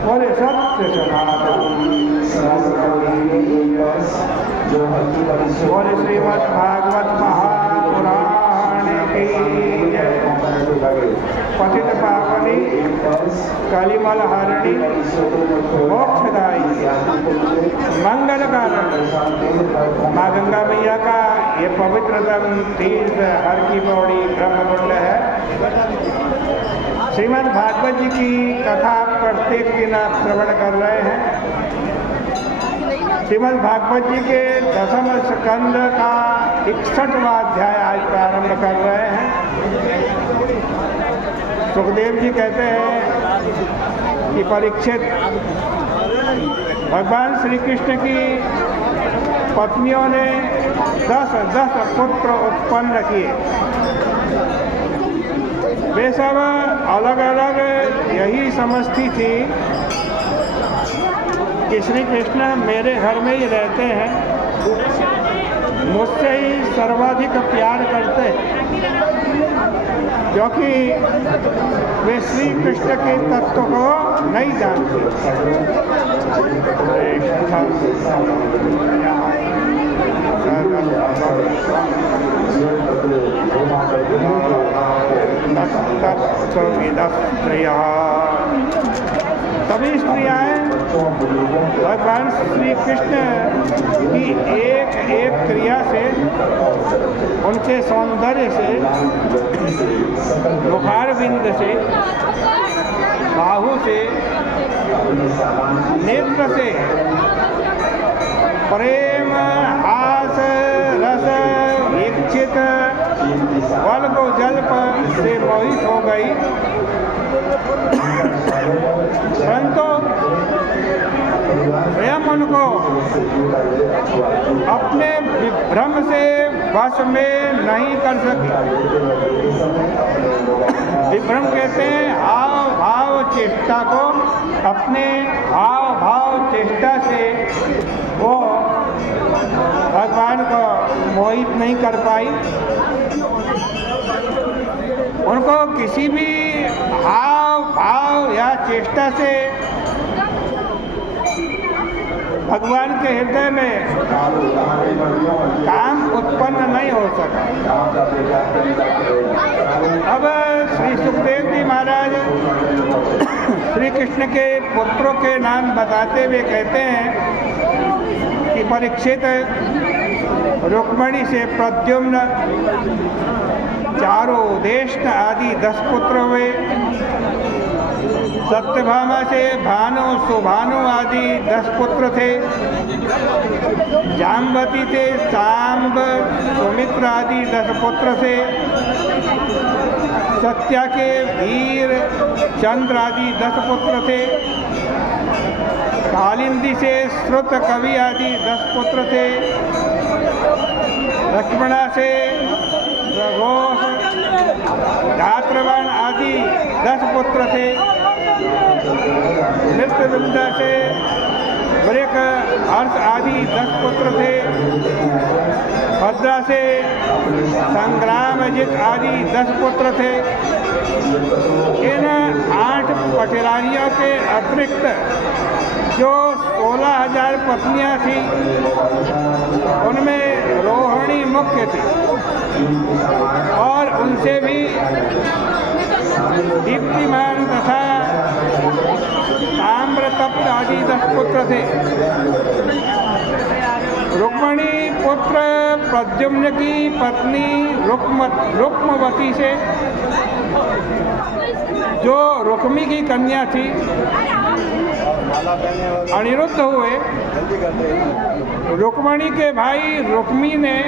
बोले सत्य सनातन बोले श्रीमद् भागवत महापुराण की जय। पतित पावनी कलिमल हरणी मोक्षदायी मंगल कारण माँ गंगा मैया का ये पवित्रतम तीर्थ हर की पौड़ी ब्रह्मकुंड है। श्रीमद् भागवत जी की कथा प्रत्येक दिन आप श्रवण कर रहे हैं। श्रीमद् भागवत जी के दशम स्कंद का 61वां अध्याय आज प्रारंभ कर रहे हैं। सुखदेव जी कहते हैं कि परीक्षित, भगवान श्री कृष्ण की पत्नियों ने 10 पुत्र उत्पन्न किए। वे सब अलग अलग यही समझती थी कि श्री कृष्ण मेरे घर में ही रहते हैं, मुझसे ही सर्वाधिक प्यार करते हैं, क्योंकि वे श्री कृष्ण के तत्व को नहीं जानते। सभी स्त्रियाँ भगवान श्री कृष्ण की एक एक क्रिया से, उनके सौंदर्य से, मुखार बिंद से, बाहु से, नेत्र से प्रेम, हास, रस, इच्छित, बल्ब जल्प से मोहित हो गई। परंतु स्वयं उनको अपने विभ्रम से वश में नहीं कर सकी। विभ्रम कहते हैं हाव भाव चेष्टा को, अपने हाव भाव चेष्टा से वो भगवान को मोहित नहीं कर पाई। उनको किसी भी हाव भाव या चेष्टा से भगवान के हृदय में काम उत्पन्न नहीं हो सका। अब श्री सुखदेव जी महाराज श्री कृष्ण के पुत्रों के नाम बताते हुए कहते हैं कि परीक्षित, रुक्मिणी से प्रद्युम्न, चारुदेष्ण आदि 10 पुत्र हुए। सत्यभामा से भानु, सुभानु आदि 10 पुत्र थे। जाम्बती से सांब, सुमित्र आदि 10 पुत्र थे। सत्या के वीर, चंद्र आदि 10 पुत्र थे। कालिंदी से श्रुत, कवि आदि 10 पुत्र थे। लक्ष्मणा से घोष, धात्रवान आदि 10 पुत्र थे। नृत्यवृंदा से वृक, हर्ष आदि 10 पुत्र थे। भद्रा से संग्रामजित आदि 10 पुत्र थे। इन 8 पटिरानियों के अतिरिक्त जो 16,000 पत्नियां थीं, उनमें रोहिणी मुख्य थी और उनसे भी दीप्तिमान तथा ताम्रतप्त आदि 10 पुत्र थे। रुक्मिणी पुत्र प्रद्युम्न की पत्नी रुक्मवती से, जो रुक्मी की कन्या थी, अनिरुद्ध हुए। रुक्मिणी के भाई रुक्मी ने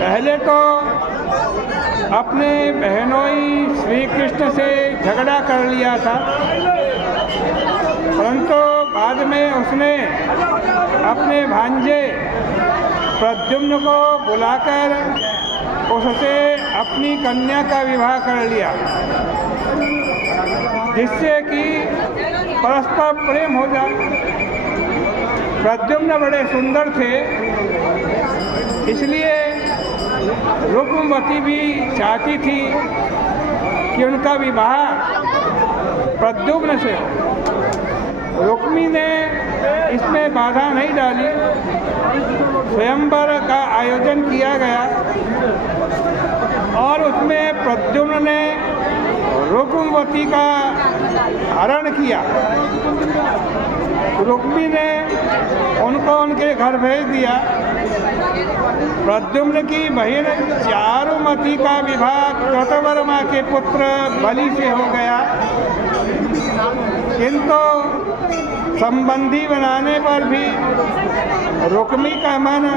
पहले तो अपने बहनोई श्री कृष्ण से झगड़ा कर लिया था, परंतु बाद में उसने अपने भांजे प्रद्युम्न को बुलाकर उससे अपनी कन्या का विवाह कर लिया, जिससे कि परस्पर प्रेम हो जाए। प्रद्युम्न बड़े सुंदर थे, इसलिए रुक्मवती भी चाहती थी कि उनका विवाह प्रद्युम्न से हो। रुक्मी ने इसमें बाधा नहीं डाली। स्वयंवर का आयोजन किया गया और उसमें प्रद्युम्न ने रुक्मवती का हरण किया। रुक्मी ने उनको उनके घर भेज दिया। प्रद्युम्न की बहन चारुमती का विवाह कृतवर्मा के पुत्र बलि से हो गया, किंतु संबंधी बनाने पर भी रुक्मी का मन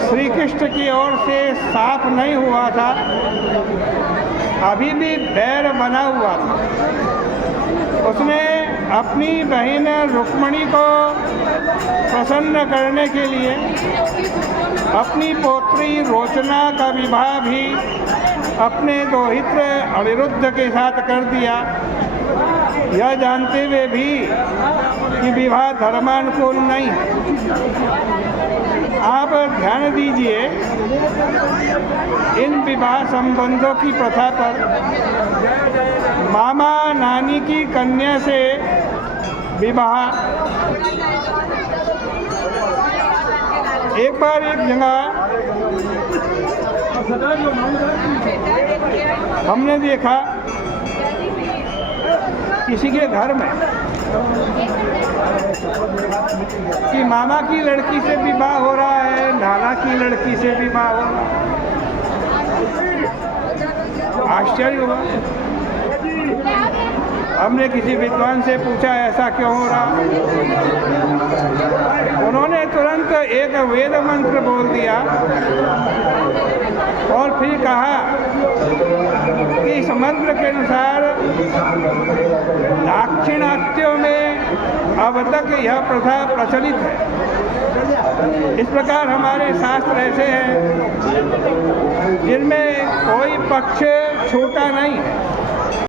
श्री कृष्ण की ओर से साफ नहीं हुआ था, अभी भी बैर बना हुआ था। उसने अपनी बहन रुक्मिणी को प्रसन्न करने के लिए अपनी पौत्री रोचना का विवाह भी अपने दोहित्र अनिरुद्ध के साथ कर दिया, यह जानते हुए भी कि विवाह धर्मानुकूल नहीं है। आप ध्यान दीजिए इन विवाह संबंधों की प्रथा पर। मामा नानी की कन्या से विवाह। एक बार एक जगह हमने देखा किसी के घर में कि मामा की लड़की से विवाह हो रहा है, नाना की लड़की से विवाह हो रहा है। आश्चर्य हुआ। हमने किसी विद्वान से पूछा ऐसा क्यों हो रहा। उन्होंने तुरंत एक वेद मंत्र बोल दिया और फिर कहा कि इस मंत्र के अनुसार दाक्षिणात्यों में अब तक यह प्रथा प्रचलित है। इस प्रकार हमारे शास्त्र ऐसे हैं जिनमें कोई पक्ष छोटा नहीं है।